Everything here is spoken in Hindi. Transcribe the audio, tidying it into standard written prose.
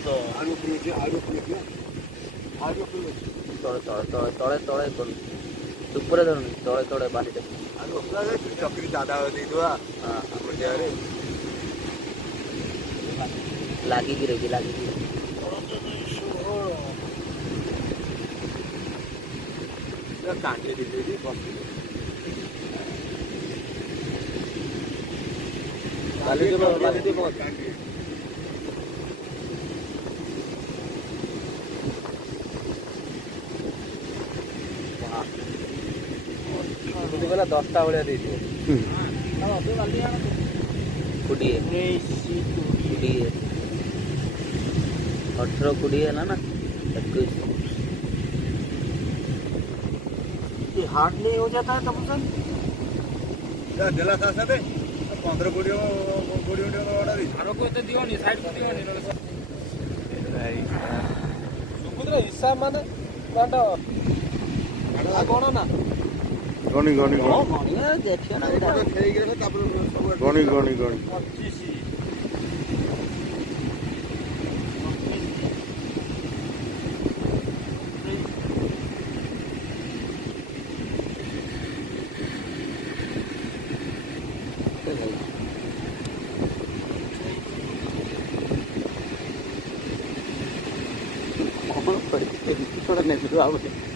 ଆଳୁ କିଲୋ ଆଳୁ କିଲୋ ଆଳୁ କିଲୋ ତଳେ ତଳେ ତଳେ ତଳେ ତଳେ କରୁ ଉପରେ ଧରୁନି ତଳେ ତଳେ ବାଲିଟା ଆଳୁ ଚକରି ଦାଦା ଦେଇଦବା ଆମ ଦେହରେ ଲାଗିକି ରହିଛି ଲାଗିକି କାଣ୍ଡି ଦେଇଦେବି ବସିବି ବାଲି କାଣ୍ଡି ଗଲା 10ଟା ଭଳିଆ ଦେଇଥିବ କୋଡ଼ିଏ 18 20 ହେଲା ନା 21 हार्ड नहीं हो जाता है तब देला था साथे 15 कोड़ी ऑर्डर आरो को एते दियोनी साइड को दियोनी समुद्र हिसाब माने कांड आ कोन ना गणी गणी गणी देखियो ना खेई गेले तापर सब गणी गणी गणी 25 थोड़ा नहीं